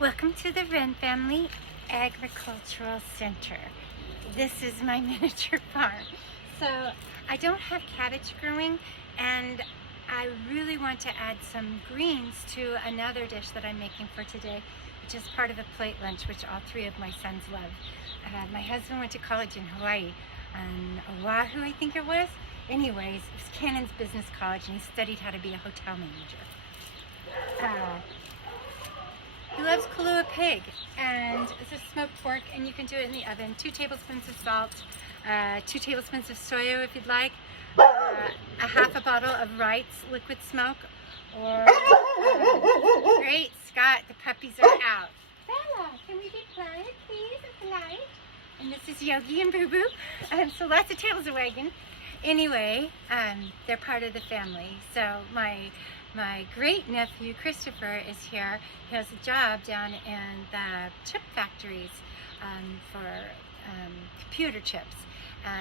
Welcome to the Wren Family Agricultural Center. This is my miniature farm. So I don't have cabbage growing, and I really want to add some greens to another dish that I'm making for today, which is part of a plate lunch, which all three of my sons love. My husband went to college in Hawaii, Oahu I think it was. Anyways, it was Cannon's Business College, and he studied how to be a hotel manager. He loves Kahlua pig, and it's a smoked pork, and you can do it in the oven. 2 tablespoons of salt, 2 tablespoons of soya if you'd like, a half a bottle of Wright's liquid smoke, or great Scott, the puppies are out. Bella, can we be quiet, please? Polite. And this is Yogi and Boo Boo, so lots of tails are wagging. Anyway, they're part of the family. So my great nephew Christopher is here. He has a job down in the chip factories for computer chips.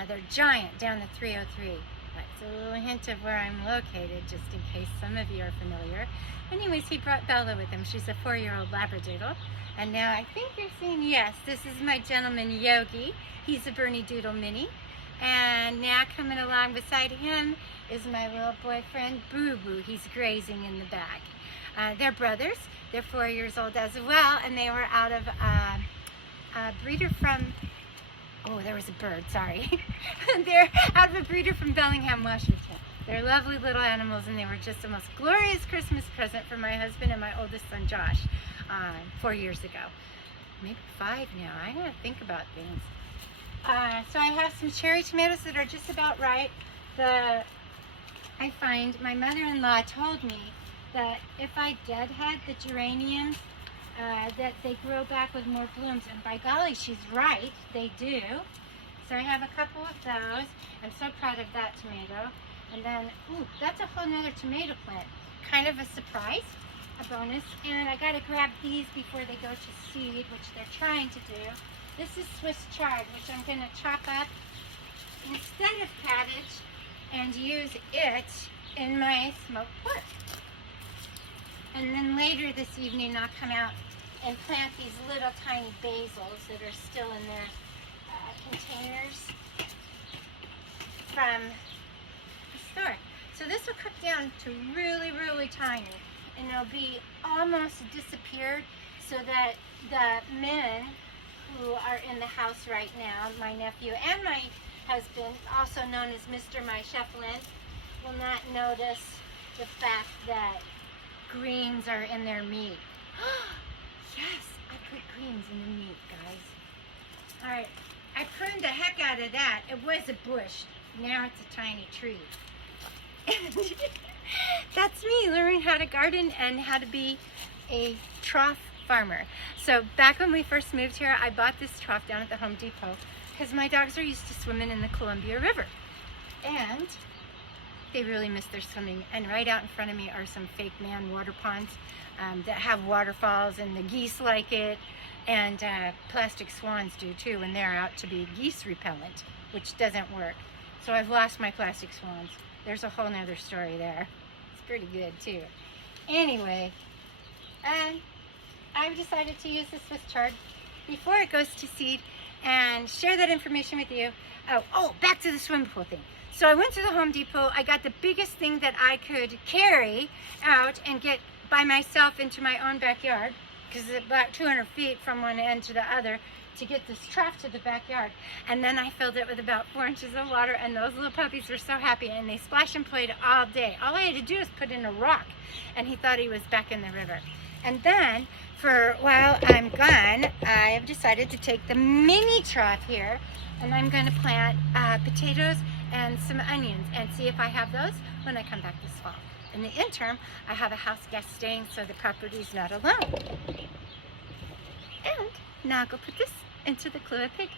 They're giant down the 303. That's a little hint of where I'm located, just in case some of you are familiar. Anyways, he brought Bella with him. She's a 4-year-old Labradoodle. And now I think you're seeing, yes, this is my gentleman Yogi. He's a Bernie Doodle Mini. And now coming along beside him is my little boyfriend Boo Boo. He's grazing in the back. They're brothers. They're 4 years old as well, and they were out of a breeder from, oh, there was a bird, sorry. They're out of a breeder from Bellingham, Washington. They're lovely little animals, and they were just the most glorious Christmas present for my husband and my oldest son Josh 4 years ago. Maybe 5 now. I gotta think about things. So I have some cherry tomatoes that are just about right. I find my mother-in-law told me that if I deadhead the geraniums, that they grow back with more blooms, and by golly, she's right, they do. So I have a couple of those. I'm so proud of that tomato. And then, ooh, that's a whole nother tomato plant. Kind of a surprise, a bonus. And I gotta grab these before they go to seed, which they're trying to do. This is Swiss chard, which I'm gonna chop up instead of cabbage and use it in my smoked pork. And then later this evening I'll come out and plant these little tiny basils that are still in their containers from the store. So this will cook down to really, really tiny, and it'll be almost disappeared, so that the men who are in the house right now, my nephew and my husband, also known as Mr. My Chef Lynn, will not notice the fact that greens are in their meat. Yes, I put greens in the meat, guys. Alright, I pruned the heck out of that. It was a bush. Now it's a tiny tree. That's me learning how to garden and how to be a trough farmer. So back when we first moved here, I bought this trough down at the Home Depot because my dogs are used to swimming in the Columbia River, and they really miss their swimming. And right out in front of me are some fake man water ponds that have waterfalls, and the geese like it, and plastic swans do too, and they're out to be geese repellent, which doesn't work. So I've lost my plastic swans. There's a whole nother story there. It's pretty good too. Anyway, I've decided to use the Swiss chard before it goes to seed and share that information with you. Oh, back to the swimming pool thing. So I went to the Home Depot. I got the biggest thing that I could carry out and get by myself into my own backyard, because it's about 200 feet from one end to the other to get this trough to the backyard. And then I filled it with about 4 inches of water, and those little puppies were so happy, and they splashed and played all day. All I had to do was put in a rock, and he thought he was back in the river. And then, for while I'm gone, I have decided to take the mini trough here, and I'm going to plant potatoes and some onions, and see if I have those when I come back this fall. In the interim, I have a house guest staying, so the property's not alone. And now I'll go put this into the Kahlua pig.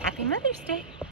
Happy Mother's Day.